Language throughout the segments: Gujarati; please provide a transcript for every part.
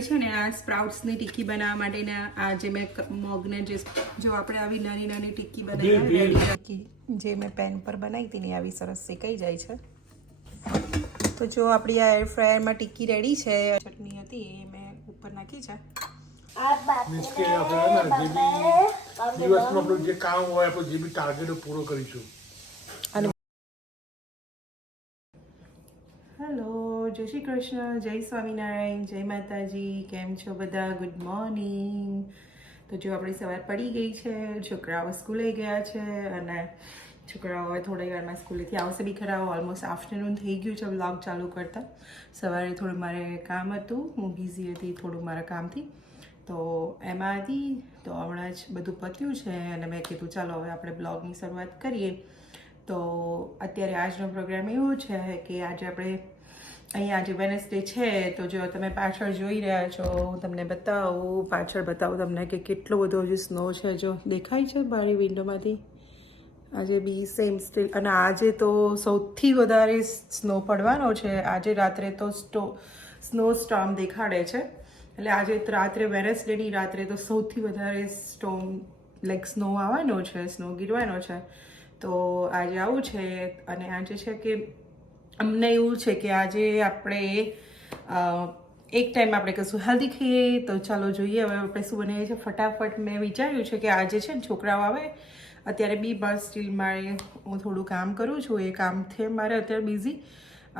છે ને આ સ્પ્રાઉટ્સની ટિક્કી બનાવવા માટેના આ જે મેં મગને જે જો આપણે આવી નાની નાની ટિક્કી બનાવી જે મેં પેન પર બનાવી હતી ને આવી સરસ શેકાઈ જાય છે. તો જો આપણી આ એર ફ્રાયરમાં ટિક્કી રેડી છે. ચટણી હતી એ મેં ઉપર નાખી છે. દિવસમાં આપણું જે કામ હોય આપણું જે બી ટાર્ગેટ પૂરો કરીશું. હેલો, જય શ્રી કૃષ્ણ, જય સ્વામિનારાયણ, જય માતાજી. કેમ છો બધા? Good morning. તો જો આપણી સવાર પડી ગઈ છે, છોકરાઓ સ્કૂલે ગયા છે અને છોકરાઓ હવે થોડી વારમાં સ્કૂલેથી આવશે બી ખરા. ઓલમોસ્ટ આફ્ટરનૂન થઈ ગયું છે વ્લોગ ચાલુ કરતાં. સવારે થોડું મારે કામ હતું, હું બિઝી હતી થોડું મારા કામથી, તો એમાં હતી. તો હમણાં જ બધું પત્યું છે અને મેં કીધું ચાલો હવે આપણે બ્લોગની શરૂઆત કરીએ. તો અત્યારે આજનો પ્રોગ્રામ એવો છે કે આજે આપણે અહીંયા આજે વેનસડે છે, તો જો તમે પાછળ જોઈ રહ્યા છો, હું તમને બતાવું પાછળ બતાવું તમને કે કેટલો બધો હજુ સ્નો છે. જો દેખાય છે બારી વિન્ડોમાંથી? આજે બી સેમ સ્ટીલ. અને આજે તો સૌથી વધારે સ્નો પડવાનો છે. આજે રાત્રે તો સ્નો સ્ટોર્મ દેખાડે છે. એટલે આજે રાત્રે વેનસડેની રાત્રે તો સૌથી વધારે સ્નો આવવાનો છે, સ્નો ગીરવાનો છે. તો આજે આવું છે. અને આજે છે કે અમને એવું છે કે આજે આપણે એક ટાઈમ આપણે કશું હેલ્ધી ખાઈએ. તો ચાલો જોઈએ હવે આપણે શું બનાવીએ છીએ. ફટાફટ મેં વિચાર્યું છે કે આજે છે ને છોકરાઓ આવે અત્યારે બી બસ સ્ટીલ મારે હું થોડું કામ કરું છું, એ કામથી મારે અત્યારે બિઝી,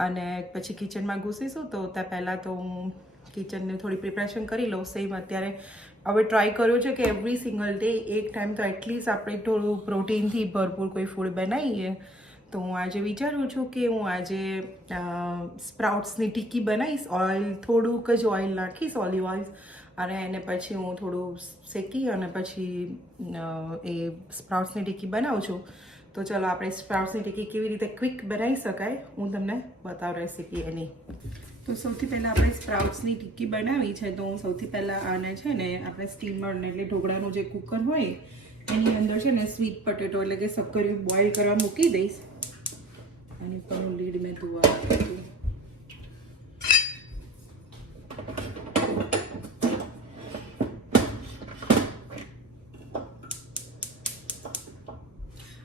અને પછી કિચનમાં ઘૂસીશું. તો ત્યાં પહેલાં તો હું કિચનને થોડી પ્રિપરેશન કરી લઉં. સેમ અત્યારે હવે ટ્રાય કર્યો છે કે એવરી સિંગલ ડે એક ટાઈમ તો એટલીસ્ટ આપણે થોડું પ્રોટીનથી ભરપૂર કોઈ ફૂડ બનાવીએ. તો હું આજે વિચારું છું કે હું આજે સ્પ્રાઉટ્સની ટિક્કી બનાવીશ. ઓઇલ થોડુંક જ ઓઇલ નાખીશ, ઓલિવ ઓઇલ, અને એને પછી હું થોડું શેકી અને પછી એ સ્પ્રાઉટ્સની ટિક્કી બનાવું છું. તો ચલો આપણે સ્પ્રાઉટ્સની ટિક્કી કેવી રીતે ક્વિક બનાવી શકાય હું તમને બતાવું રેસીપી એની. તો સૌથી પહેલાં આપણે સ્પ્રાઉટ્સની ટિક્કી બનાવી છે. તો હું સૌથી પહેલાં આને છે ને આપણે સ્ટીમર એટલે ઢોકળાનું જે કુકર હોય એની અંદર છે ને સ્વીટ પટેટો એટલે કે શક્કરિયું બોઇલ કરવા મૂકી દઈશ. અને ઉપરનું લીડ મેં ધોવા હતું.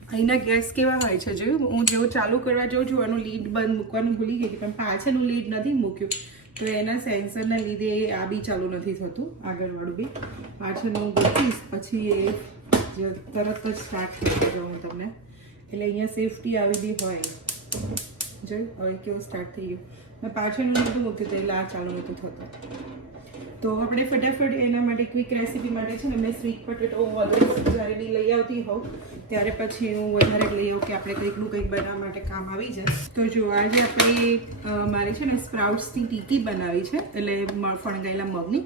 અહીંના ગેસ કેવા હોય છે જોયું? હું જેવું ચાલુ કરવા જાઉં છું એનું લીડ બંધ મૂકવાનું ભૂલી ગઈ હતી, પણ પાછળનું લીડ નથી મૂક્યું. તો એના સેન્સરના લીધે આ બી ચાલુ નથી થતું, આગળવાળું બી. પાછળનું મૂકીશ પછી એ તરત જ સ્ટાર્ટ કરી દઉં હું તમને. એટલે અહીંયા સેફટી આવી બી હોય. જોયું હવે કેવું સ્ટાર્ટ થઈ ગયું. મેં પાછળનું નહોતું મૂક્યું તો એટલે આ ચાલુ નહોતું થતું. તો આપણે ફટાફટ એના માટે ક્વિક રેસીપી માટે છે ને મેં સ્વીટ પટેટો ઓલવેઝ જ્યારે બી લઈ આવતી હોઉં ત્યારે પછી હું વધારે લઈ આવું કે આપણે કંઈકનું કંઈક બનાવવા માટે કામ આવી જાય. તો જો આજે આપણે મારે છે ને સ્પ્રાઉટ્સની ટિક્કી બનાવી છે, એટલે ફણગાયેલા મગની.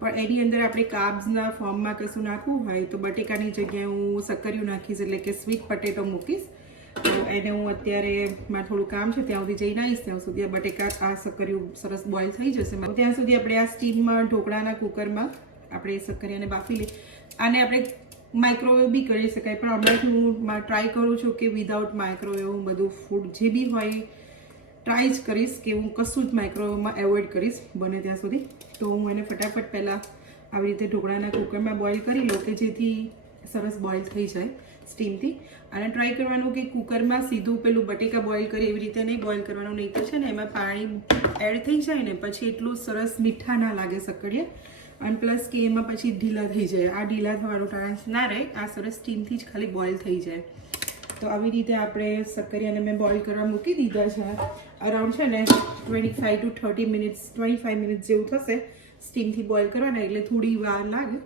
પણ એની અંદર આપણે કાર્બ્સના ફોર્મમાં કશું નાખવું હોય તો બટેકાની જગ્યાએ હું શક્કરિયું નાખીશ, એટલે કે સ્વીટ પટેટો મૂકીશ. તો એને હું અત્યારે મારે થોડું કામ છે ત્યાં સુધી જઈને આવીશ. ત્યાં સુધી આ બટેકા આ શક્કરિયું સરસ બોઇલ થઈ જશે. ત્યાં સુધી આપણે આ સ્ટીમમાં ઢોકળાના કુકરમાં આપણે શક્કરિયાને બાફી લઈએ. આને આપણે માઇક્રોવેવ બી કરી શકાય, પણ હમણાંથી હું ટ્રાય કરું છું કે વિધાઉટ માઇક્રોવેવ હું બધું ફૂડ જે બી હોય ટ્રાય જ કરીશ કે હું કશું જ માઇક્રોવેવમાં એવોઇડ કરીશ બને ત્યાં સુધી. તો હું એને ફટાફટ પહેલાં આવી રીતે ઢોકળાના કુકરમાં બોઇલ કરી લઉં કે જેથી સરસ બોઇલ થઈ જાય સ્ટીમથી. અને ટ્રાય કરવાનું કે કુકરમાં સીધું પેલું બટેકા બોઇલ કરી એવી રીતે નહીં બોઇલ કરવાનું, નહીં તો છે ને એમાં પાણી એડ થઈ જાય ને પછી એટલું સરસ મીઠા ના લાગે શક્કરિયા. અને પ્લસ કે એમાં પછી ઢીલા થઈ જાય. આ ઢીલા થવાનું ચાન્સ ના રહે, આ સરસ સ્ટીમથી જ ખાલી બોઇલ થઈ જાય. તો આવી રીતે આપણે શક્કરિયાને મેં બોઇલ કરવા મૂકી દીધા છે. અરાઉન્ડ છે ને 25 to 30 મિનિટ્સ 25 મિનિટ્સ જેવું થશે સ્ટીમથી બોઇલ કરવાના, એટલે થોડી વાર લાગે.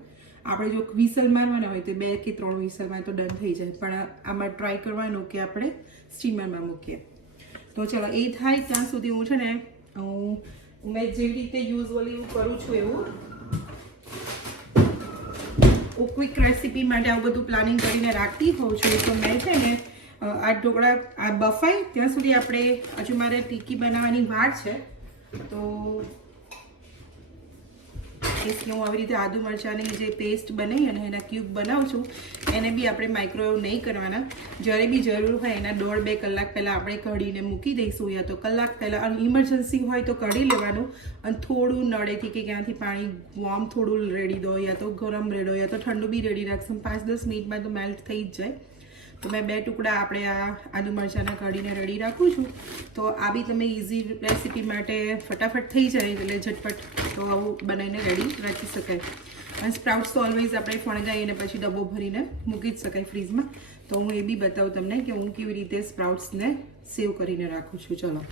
આપણે જો વિસલ મારવાના હોય તો 2 કે 3 વિસલમાં તો ડન થઈ જાય, પણ આમાં ટ્રાય કરવાનું કે આપણે સ્ટીમરમાં મૂકીએ. તો ચલો એ થાય ત્યાં સુધી હું છે ને મેં જેવી રીતે યુઝવલી હું કરું છું એવું હું ક્વિક રેસીપી માટે આવું બધું પ્લાનિંગ કરીને રાખતી હોઉં છું. તો મેં છે ને આ ઢોકળા આ બફાય ત્યાં સુધી આપણે હજુ મારે ટિક્કી બનાવવાની વાર છે. તો કેસ કે હું આવી રીતે આદુ મરચાંની જે પેસ્ટ બનાવી અને એના ક્યુબ બનાવું છું એને બી આપણે માઇક્રોવેવ નહીં કરવાના. જ્યારે બી જરૂર હોય એના 1.5-2 કલાક પહેલાં આપણે કઢીને મૂકી દઈશું, યા તો કલાક પહેલાં. અને ઇમરજન્સી હોય તો કઢી લેવાનું અને થોડું નળેથી કે ક્યાંથી પાણી વોર્મ થોડું રેડી દો, યા તો ગરમ રેડો, યા તો ઠંડુ બી રેડી રાખશું. 5-10 મિનિટમાં તો મેલ્ટ થઈ જ જાય. તો મેં 2 ટુકડા આપણે આ આદુ મરચાંના કઢીને રેડી રાખું છું. તો આ બી તમે ઇઝી રેસીપી માટે ફટાફટ થઈ જાય એટલે ઝટપટ તો આવું બનાવીને રેડી રાખી શકાય. અને સ્પ્રાઉટ્સ તો ઓલવેઝ આપણે ફણગાવીને પછી ડબ્બો ભરીને મૂકી જ શકાય ફ્રીઝમાં. તો હું એ બી બતાવું તમને કે હું કેવી રીતે સ્પ્રાઉટ્સને સેવ કરીને રાખું છું. ચલો,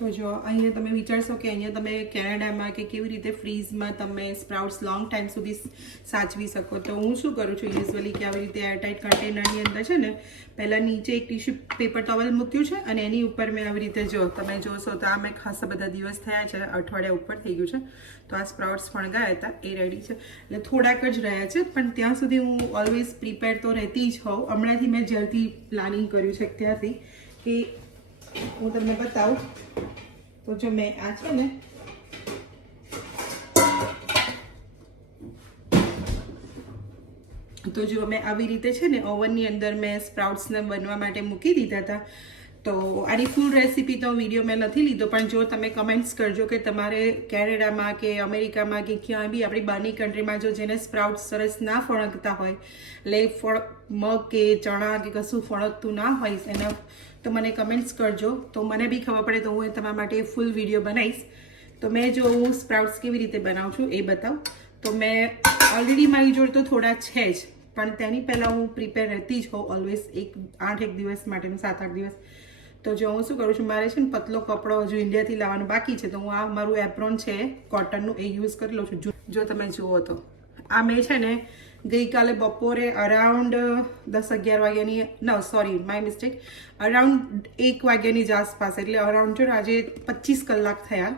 તો જો અહીંયા તમે વિચારશો કે અહીંયા તમે કેનેડામાં કે કેવી રીતે ફ્રીઝમાં તમે સ્પ્રાઉટ્સ લોંગ ટાઈમ સુધી સાચવી શકો. તો હું શું કરું છું યુઝ્યુઅલી કે આવી રીતે એરટાઇટ કન્ટેનરની અંદર છે ને પહેલાં નીચે એક ટિશ્યુ પેપર ટોવલ મૂક્યું છે અને એની ઉપર મેં આવી રીતે જો તમે જોશો તો આ મેં ખાસા બધા દિવસ થયા છે, અઠવાડિયા ઉપર થઈ ગયું છે. તો આ સ્પ્રાઉટ્સ ફણગાયા હતા એ રેડી છે, એટલે થોડાક જ રહ્યા છે. પણ ત્યાં સુધી હું ઓલવેઝ પ્રિપેર તો રહેતી જ હોઉં. હમણાંથી મેં જ્યારથી પ્લાનિંગ કર્યું છે ત્યારથી કે હું તમને બતાવું. તો જો મેં આ છે ને તો જો મેં આવી રીતે છે ને ઓવનની અંદર મેં સ્પ્રાઉટ્સને બનવા માટે મૂકી દીધા હતા. તો આની ફૂલ રેસીપી તો વિડીયો મેં નથી લીધો, પણ જો તમે કમેન્ટ્સ કરજો કે તમારે કેનેડામાં કે અમેરિકામાં કે ક્યાંય બી આપણી બહારની કન્ટ્રીમાં જો જેને સ્પ્રાઉટ્સ સરસ ના ફળકતા હોય, એટલે મગ કે ચણા કે કશું ફળકતું ના હોય એના, તો મને કમેન્ટ્સ કરજો. તો મને બી ખબર પડે તો હું તમારા માટે ફૂલ વિડીયો બનાવીશ. તો મેં જો હું સ્પ્રાઉટ્સ કેવી રીતે બનાવું છું એ બતાવું. તો મેં ઓલરેડી મારી જોડે તો થોડા છે જ, પણ તેની પહેલાં હું પ્રિપેર રહેતી જ હોઉં ઓલવેઝ 8 દિવસ માટેનું, 7-8 દિવસ. તો જો હું શું કરું છું, મારે છે ને પતલો કપડો હજુ ઇન્ડિયાથી લાવવાનો બાકી છે, તો હું આ મારું એપ્રોન છે કોટનનું એ યુઝ કરી લઉં છું. જો તમે જુઓ તો આ મેં છે ને ગઈકાલે બપોરે અરાઉન્ડ 10-11 વાગ્યાની, માય મિસ્ટેક, અરાઉન્ડ 1 વાગ્યાની જ આસપાસ, એટલે અરાઉન્ડ જો આજે 25 કલાક થયા.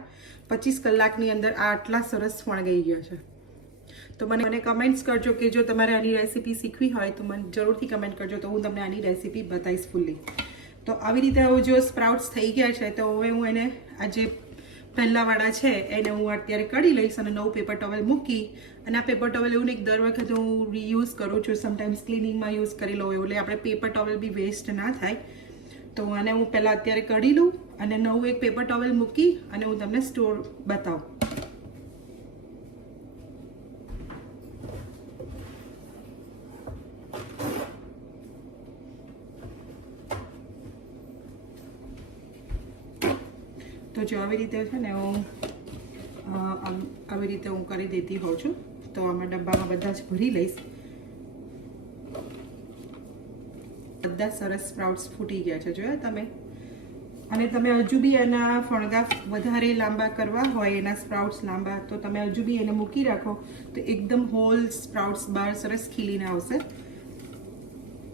25 કલાકની અંદર આ આટલા સરસ ફણગાઈ ગયા છે. તો મને કમેન્ટ્સ કરજો કે જો તમારે આની રેસીપી શીખવી હોય તો મને જરૂરથી કમેન્ટ કરજો, તો હું તમને આની રેસીપી બતાવીશ ફૂલ્લી. તો આવી રીતે હવે જો સ્પ્રાઉટ્સ થઈ ગયા છે તો હવે હું એને આ જે પહેલાંવાળા છે એને હું અત્યારે કાઢી લઈશ અને નવું પેપર ટોવેલ મૂકી. અને આ પેપર ટોવેલ એવું નહીં, દર વખતે હું રીયુઝ કરું છું, સમટાઈમ્સ ક્લિનિંગમાં યુઝ કરી લઉં એવું, એટલે આપણે પેપર ટોવેલ બી વેસ્ટ ના થાય. તો આને હું પહેલાં અત્યારે કાઢી લઉં અને નવું એક પેપર ટોવેલ મૂકી અને હું તમને સ્ટોર બતાવું. તો જો આવી રીતે છે ને હું આવી રીતે હું કરી દેતી હોઉં છું. તો આમાં ડબ્બામાં બધા જ ભરી લઈશ. બધા સરસ સ્પ્રાઉટ્સ ફૂટી ગયા છે, જોયા તમે. અને તમે હજુ બી એના ફણગા વધારે લાંબા કરવા હોય, એના સ્પ્રાઉટ્સ લાંબા, તો તમે હજુ બી એને મૂકી રાખો તો એકદમ હોલ સ્પ્રાઉટ્સ બહાર સરસ ખીલીને આવશે.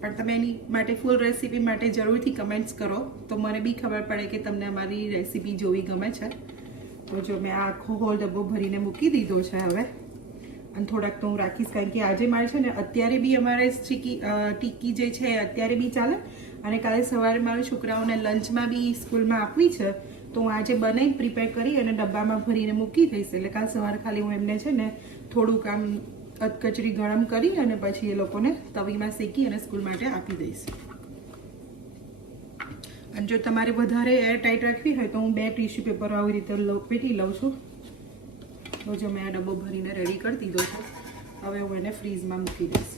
પણ તમે એની માટે ફૂલ રેસીપી માટે જરૂરથી કમેન્ટ્સ કરો તો મને બી ખબર પડે કે તમને અમારી રેસીપી જોવી ગમે છે. તો જો મેં આખો હોલ ડબ્બો ભરીને મૂકી દીધો છે હવે, અને થોડાક તો હું રાખીશ, કારણ કે આજે મારે છે ને અત્યારે બી અમારે ટીકી જે છે અત્યારે બી ચાલે, અને કાલે સવારે મારા છોકરાઓને લંચમાં બી સ્કૂલમાં આપવી છે. તો હું આજે બનાવી પ્રિપેર કરી અને ડબ્બામાં ભરીને મૂકી દઈશ, એટલે કાલ સવારે ખાલી હું એમને છે ને થોડુંક આમ કચરી ગરમ કરી અને પછી એ લોકોને તવીમાં શેકી અને સ્કૂલ માટે આપી દઈશ. અને જો તમારે વધારે એર ટાઈટ રાખવી હોય તો હું 2 ટીશ્યુ પેપર આવી રીતે લપેટી લઉં છું. તો જો મેં આ ડબ્બો ભરીને રેડી કરી દીધો છે. હવે હું એને ફ્રીઝમાં મૂકી દઈશ.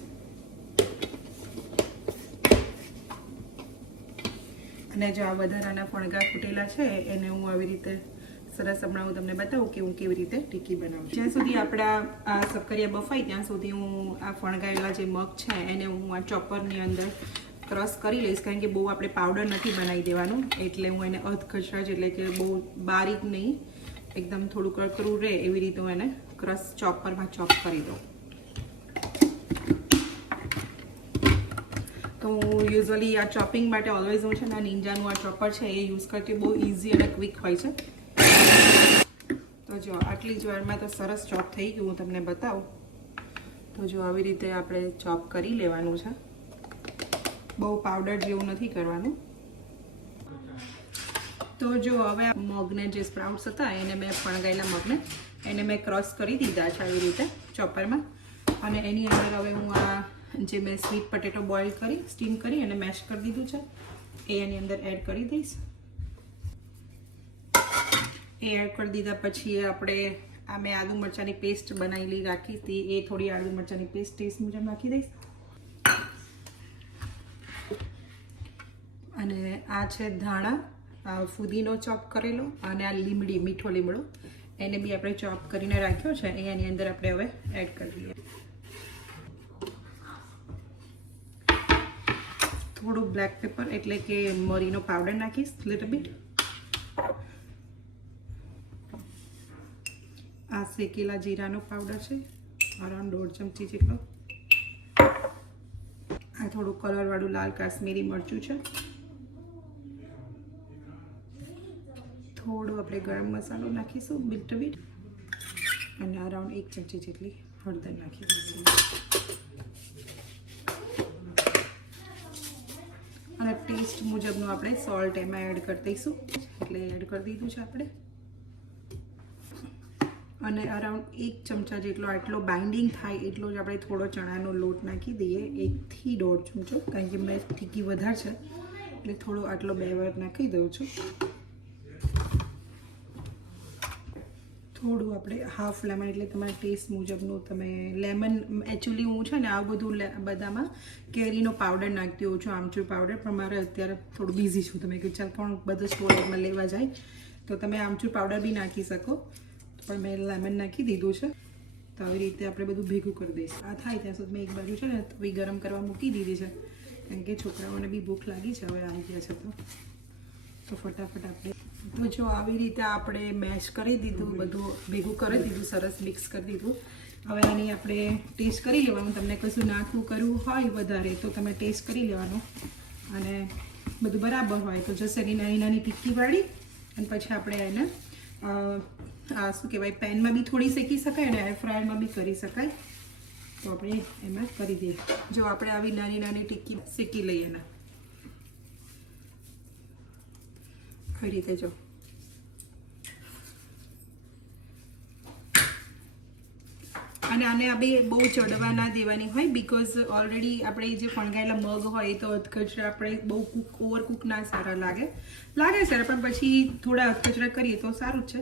અને જો આ વધારાના ફણગા ફૂટેલા છે એને હું આવી રીતે સરસ હમણાં હું તમને બતાવું કે હું કેવી રીતે ટીકી બનાવું. જ્યાં સુધી આપણા આ શક્કરિયા બફાય ત્યાં સુધી હું આ ફણગાયેલા જે મગ છે એને હું આ ચોપરની અંદર ક્રશ કરી લઈશ, કારણ કે બહુ આપણે પાવડર નથી બનાવી દેવાનું, એટલે હું એને અધકચરા એટલે કે બહુ બારીક નહીં, એકદમ થોડું કડકરું રહે એવી રીતે હું એને ક્રશ ચોપરમાં ચોપ કરી દઉં. તો હું યુઝ્યુઅલી આ ચોપિંગ માટે ઓલવેઝ હું છે ને નિંજાનું આ ચોપર છે એ યુઝ કરતી, બહુ ઇઝી અને ક્વિક હોય છે. તો જો આટલી જ વારમાં તો સરસ ચોપ થઈ ગયું, હું તમને બતાવું. તો જો આવી રીતે આપણે ચોપ કરી લેવાનું છે, બહુ પાવડર જેવું નથી કરવાનું. તો જો હવે મગને જે સ્પ્રાઉટ્સ હતા એને મેં ફણગાયેલા મગને એને મેં ક્રોસ કરી દીધા છે આવી રીતે ચોપરમાં. અને એની અંદર હવે હું આ જે મેં સ્વીટ પટેટો બોઇલ કરી સ્ટીમ કરી અને મેશ કરી દીધું છે એ એની અંદર એડ કરી દઈશ. એ એડ કરી દીધા પછી આપણે આ મેં આદુ મરચાંની પેસ્ટ બનાવેલી રાખી હતી એ થોડી આદુ મરચાંની પેસ્ટ ટેસ્ટ મુજબ નાખી દઈશ. અને આ છે ધાણા, ફુદીનો ચોપ કરેલો અને આ લીમડી મીઠો લીમડો એને બી આપણે ચોપ કરીને રાખ્યો છે એ એની અંદર આપણે હવે એડ કરી દઈએ. થોડું બ્લેક પેપર એટલે કે મરીનો પાવડર નાખીશ લિટલ બીટ. આ શેકેલા જીરાનો પાવડર છે અરાઉન્ડ 1.5 ચમચી જેટલો. આ થોડું કલરવાળું લાલ કાશ્મીરી મરચું છે. થોડું આપણે ગરમ મસાલો નાખીશું લિટલ બીટ અને અરાઉન્ડ 1 ચમચી જેટલી હળદર નાખી દઈશું. અને ટેસ્ટ મુજબનું આપણે સોલ્ટ એમાં એડ કરી દઈશું એટલે એડ કરી દીધું છે આપણે. અને અરાઉન્ડ 1 ચમચા જેટલો આટલો બાઇન્ડિંગ થાય એટલો જ આપણે થોડો ચણાનો લોટ નાખી દઈએ 1 થી 1.5 ચમચો કારણ કે મેં ટીકી વધારે છે એટલે થોડો આટલો 2 વાર નાખી દઉં છું. થોડું આપણે હાફ લેમન એટલે તમારા ટેસ્ટ મુજબનું તમે લેમન એકચ્યુઅલી હું છે ને આ બધું બધામાં કેરીનો પાવડર નાખતી હોઉં છું આમચૂર પાવડર પણ મારે અત્યારે થોડું બિઝી છું. તમે કહ્યું ચાલ પણ બધું સ્ટોરમાં લેવા જાય તો તમે આમચૂર પાવડર બી નાખી શકો પણ મેં લેમન નાખી દીધું છે. તો આવી રીતે આપણે બધું ભેગું કરી દઈશું. આ થાય ત્યાં સુધી મેં એક બાજુ છે ને તવી ગરમ કરવા મૂકી દીધી છે કારણ કે છોકરાઓને બી ભૂખ લાગી છે હવે આવી ગયા છે તો ફટાફટ આપણે તો જો આવી રીતે આપણે મેશ કરી દીધું બધું ભેગું કરી દીધું સરસ મિક્સ કરી દીધું. હવે આની આપણે ટેસ્ટ કરી લેવાનું. તમને કશું નાખવું કરવું હોય વધારે તો તમે ટેસ્ટ કરી લેવાનું અને બધું બરાબર હોય તો જશે એની નાની નાની ટીક્કી વાળી અને પછી આપણે એને આ શું કહેવાય પેનમાં બી થોડી શેકી શકાય અને એર ફ્રાયરમાં બી કરી શકાય. તો આપણે એમાં કરી દઈએ. જો આપણે આવી નાની નાની ટીક્કી શેકી લઈએ ને આવી રીતે જો અને આને આપણે બહુ ચડવા ના દેવાની હોય બીકોઝ ઓલરેડી આપણે જે ફણગાયેલા મગ હોય તો અધકચરા આપણે બહુ ઓવરકુક ના સારા લાગે સારા પણ પછી થોડા અધકચરા કરીએ તો સારું જ છે.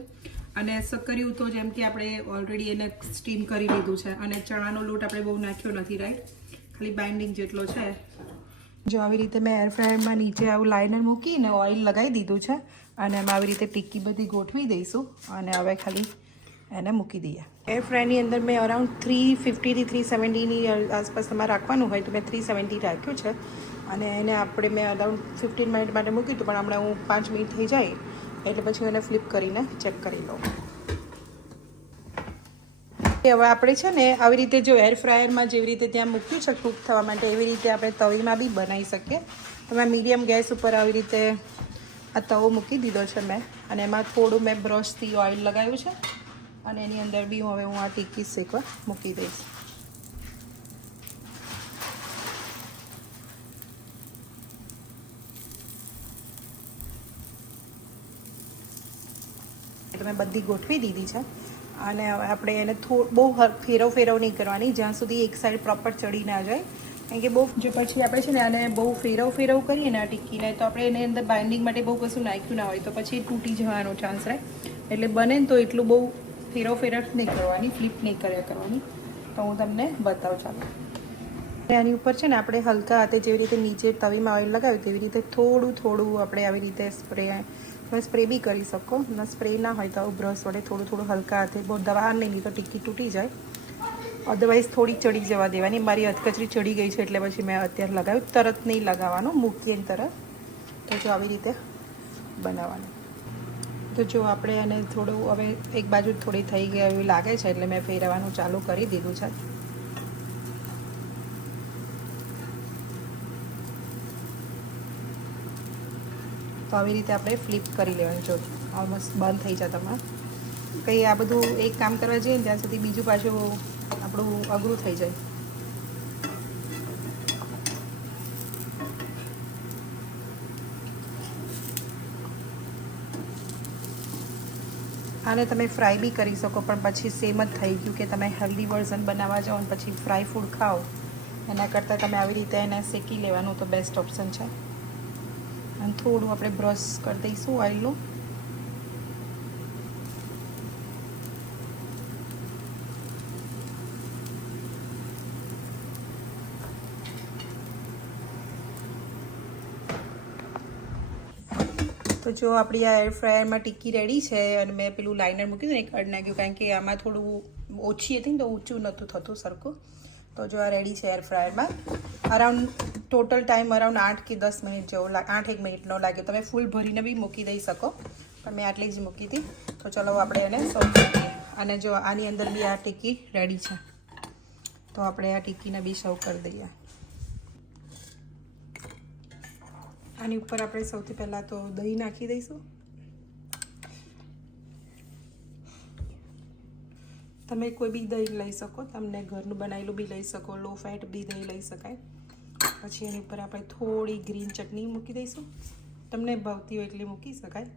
અને સક્કરિયું તો જેમ કે આપણે ઓલરેડી એને સ્ટીમ કરી લીધું છે અને ચણાનો લોટ આપણે બહુ નાખ્યો નથી રાઈટ ખાલી બાઇન્ડિંગ જેટલો છે. જો આવી રીતે મેં એર ફ્રાયરમાં નીચે આવું લાઇનર મૂકીને ઓઇલ લગાવી દીધું છે અને એમાં આવી રીતે ટીક્કી બધી ગોઠવી દઈશું અને હવે ખાલી એને મૂકી દઈએ. એર ફ્રાયની અંદર મેં અરાઉન્ડ 350 થી 370ની આસપાસ તમારે રાખવાનું હોય તો મેં 370 રાખ્યું છે અને એને આપણે મેં અરાઉન્ડ 15 મિનિટ માટે મૂક્યું હતું પણ હમણાં હું 5 મિનિટ થઈ જાય એટલે પછી એને ફ્લિપ કરીને ચેક કરી લઉં. હવે આપણે છે ને આવી રીતે જો એર ફ્રાયરમાં જેવી રીતે ત્યાં મૂક્યું છે કૂક થવા માટે એવી રીતે આપણે તવીમાં બી બનાવી શકીએ. તમે મીડિયમ ગેસ ઉપર આવી રીતે આ તવો મૂકી દીધો છે મેં અને એમાં થોડું મેં બ્રશથી ઓઇલ લગાવ્યું છે અને એની અંદર બી હવે હું આ ટીક્કી શેકવા મૂકી દઈશ. એટલે મેં બધી ગોઠવી દીધી છે અને હવે આપણે એને બહુ ફેરવ નહીં કરવાની જ્યાં સુધી એક સાઈડ પ્રોપર ચડી ના જાય કારણ કે બહુ જો પછી આપણે છે ને આને બહુ ફેરવ કરીએ ને આ ટિક્કીને તો આપણે એની અંદર બાઇન્ડિંગ માટે બહુ કશું નાખ્યું ના હોય તો પછી તૂટી જવાનો ચાન્સ રહે એટલે બને ને તો એટલું બહુ ફેરવ નહીં કરવાની ફ્લિપ નહીં કર્યા કરવાની. તો હું તમને બતાવું ચાલો. આની ઉપર છે ને આપણે હલકા હાથે જેવી રીતે નીચે તવીમાં ઓઇલ લગાવ્યું તેવી રીતે થોડું આપણે આવી રીતે સ્પ્રે બી કરી શકો. સ્પ્રે ના હોય તો બ્રશ વડે થોડું હલકા હાથે બહુ દવા નહીં તો ટીક્કી તૂટી જાય. અદરવાઇઝ થોડી ચડી જવા દેવાની. મારી અધકચરી ચડી ગઈ છે એટલે પછી મેં અત્યારે લગાવ્યું. તરત નહીં લગાવવાનું મૂકીએ તરત. તો જો આવી રીતે બનાવવાનું. તો જો આપણે એને થોડું હવે એક બાજુ થોડી થઈ ગઈ એવું લાગે છે એટલે મેં ફેરવવાનું ચાલુ કરી દીધું છે. તો આવી રીતે આપણે ફ્લિપ કરી લેવાનું. જો ઓલમોસ્ટ બંધ થઈ જાય તમારે કંઈ આ બધું એક કામ કરવા જઈએ ને ત્યાં સુધી બીજું પાછું આપણું અઘરું થઈ જાય. આને તમે ફ્રાય બી કરી શકો, પણ પછી સેમ જ થઈ ગયું કે તમે હેલ્ધી વર્ઝન બનાવવા જાઓ અને પછી ફ્રાય ફૂડ ખાઓ એના કરતાં તમે આવી રીતે એને શેકી લેવાનું તો બેસ્ટ ઓપ્શન છે. અને થોડું આપણે બ્રશ કરી દઈશું ઓઇલનું. તો જો આપણી આ એર ફ્રાયરમાં ટિક્કી રેડી છે અને મેં પેલું લાઇનર મૂકી દીધું ને કાઢી નાખ્યું કારણ કે આમાં થોડું ઓછી હતી ને તો ઊંચું નહોતું થતું સરખું. તો જો આ રેડી છે એર ફ્રાયરમાં. અરાઉન્ડ ટોટલ ટાઈમ અરાઉન્ડ 8 કે 10 મિનિટ જેવો 8-1 મિનિટનો લાગ્યો. તમે ફૂલ ભરીને બી મૂકી દઈ શકો, પણ મેં આટલી જ મૂકી હતી. તો ચલો આપણે એને સર્વ કરીએ. અને જો આની અંદર બી આ ટિક્કી રેડી છે, તો આપણે આ ટિક્કીને બી સર્વ કરી દઈએ. આની ઉપર આપણે સૌથી પહેલાં તો દહીં નાખી દઈશું. તમે કોઈ બી દહીં લઈ શકો, તમને ઘરનું બનાવેલું બી લઈ શકો, લો ફેટ બી દહીં લઈ શકાય. પછી એની ઉપર આપણે થોડી ગ્રીન ચટણી મૂકી દઈશું, તમને ભાવતી હોય એટલી મૂકી શકાય.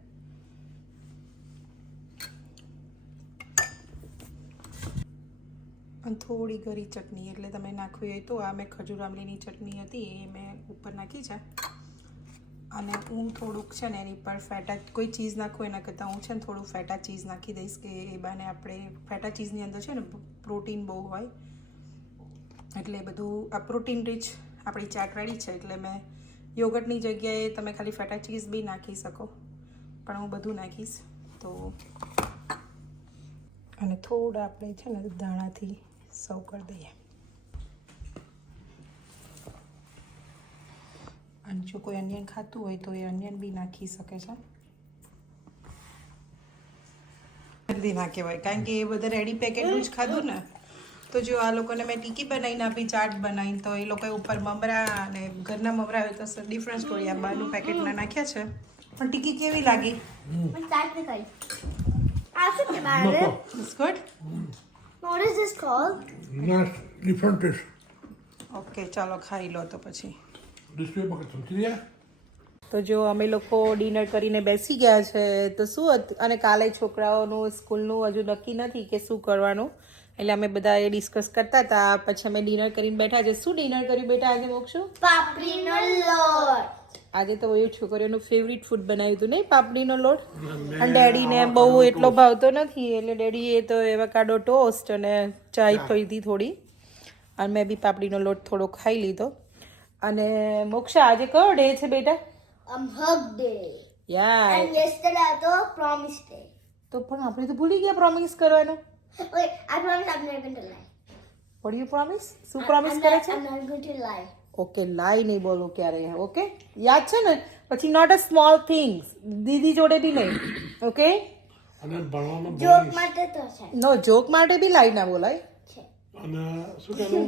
અને થોડી ગરી ચટણી એટલે તમે નાખવી હોય તો. આ મેં ખજૂર આમલીની ચટણી હતી એ મેં ઉપર નાખી છે. અને હું થોડુંક છે ને એની પર ફેટા કોઈ ચીઝ નાખું એના કરતાં હું છે ને થોડું ફેટા ચીઝ નાખી દઈશ કે એ બાને આપણે ફેટા ચીઝની અંદર છે ને પ્રોટીન બહુ હોય એટલે બધું આ પ્રોટીન રીચ આપણી ચાટ રેડી છે. એટલે મેં યોગર્ટની જગ્યાએ તમે ખાલી ફેટા ચીઝ બી નાખી શકો, પણ હું બધું નાખીશ. તો અને થોડા આપણે છે ને દાણાથી સર્વ કરી દઈએ. અને જો કોઈ અનિયન ખાતું હોય તો એ અનિયન બી નાખી શકે છે. જલ્દી ના કહેવાય કારણ કે એ બધા રેડી પેકેટનું જ ખાધું ને. તો જો આ લોકોને મેં ટીકી બનાવીને આપી, ચાટ બનાવીને, તો એ લોકોએ ઉપર મમરા અને ઘરના મમરા હોય તો ડિફરન્ટ સ્ટોરી. આ બહારનું પેકેટના નાખ્યા છે. પણ ટીકી કેવી લાગી? It's good? What is this called? Not different taste. Okay ચાલો ખાઈ લો તો પછી. This way bucket સમજી ગયા? તો જો અમે લોકો ડિનર કરીને બેસી ગયા છે. તો શું અને કાલે છોકરાઓનું સ્કૂલનું હજુ નક્કી નથી કે શું કરવાનું, એટલે અમે બધા એ ડિસ્કસ કરતા હતા. પછી અમે ડિનર કરીને બેઠા છે. શું ડિનર કર્યું બેટા આજે મોક્ષું? પાપડીનો લોટ. આજે તો એ છોકરીઓનું ફેવરિટ ફૂડ બનાવ્યું હતું નહીં, પાપડીનો લોટ. અને ડેડીને બહુ એટલો ભાવતો નથી એટલે ડેડીએ તો એવોકાડો ટોસ્ટ અને ચાય પીધી થોડી, અને મેં બી પાપડીનો લોટ થોડો ખાઈ લીધો. અને મોક્ષા આજે કયો ડે છે બેટા? Hug day. યાર And yesterday also promise day. તો પણ આપણે તો ભૂલી ગયા પ્રોમિસ કરવાનું. Wait, I promise I'm not going to lie. What do you promise? શું પ્રોમિસ કરે છે? I'm not going to lie. Okay, લાઈ નહીં બોલું ક્યારે. ઓકે, યાદ છે ને? પછી નોટ અ સ્મોલ થિંગ્સ. દીદી જોડે બી નહીં. ઓકે, અને ભણવામાં Joke માટે તો છે. નો જોક માટે બી લાઈ ના બોલાય. અને શું કહેવું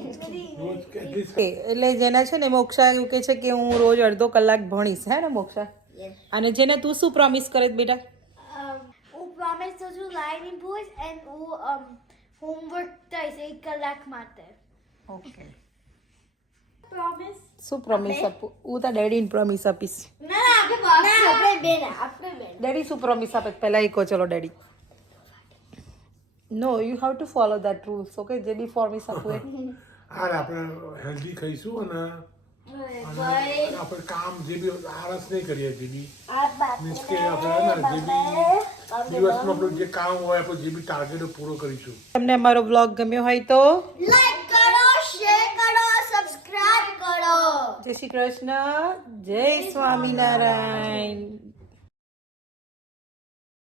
રોજ એટલીસ્ટ એટલે જેના છે ને મોક્ષા એવું કહે છે કે હું રોજ અડધો કલાક ભણીશ, હે ને મોક્ષા? Yes. અને જેને તું શું પ્રોમિસ કરે છે બેટા? હું promise તો છું lie નહીં બોલીશ and હું homework કરીશ 1 કલાક માટે. Okay, Promise? શું પ્રોમિસ આપું? હું તાર ડેડીને પ્રોમિસ આપીશ. ના આપણે બે. ડેડી શું પ્રોમિસ આપે પહેલા એ કહો. ચલો daddy. No you have to follow that rules. Okay, જે બી પ્રોમિસ આપું એ. હાલ આપણે હેલ્ધી ખાઈશું અને આપણે કામ જે બી આળસ નહીં કરીએ, જે બી મીન્સ કે આપણે જે બી દિવસમાં આપણું જે કામ હોય આપણે જે બી ટાર્ગેટ પૂરો કરીશું. તમને અમારો બ્લોગ ગમ્યો હોય તો લાઈક કરો, શેર કરો, સબસ્ક્રાઇબ કરો. જય શ્રી કૃષ્ણ, જય સ્વામિનારાયણ.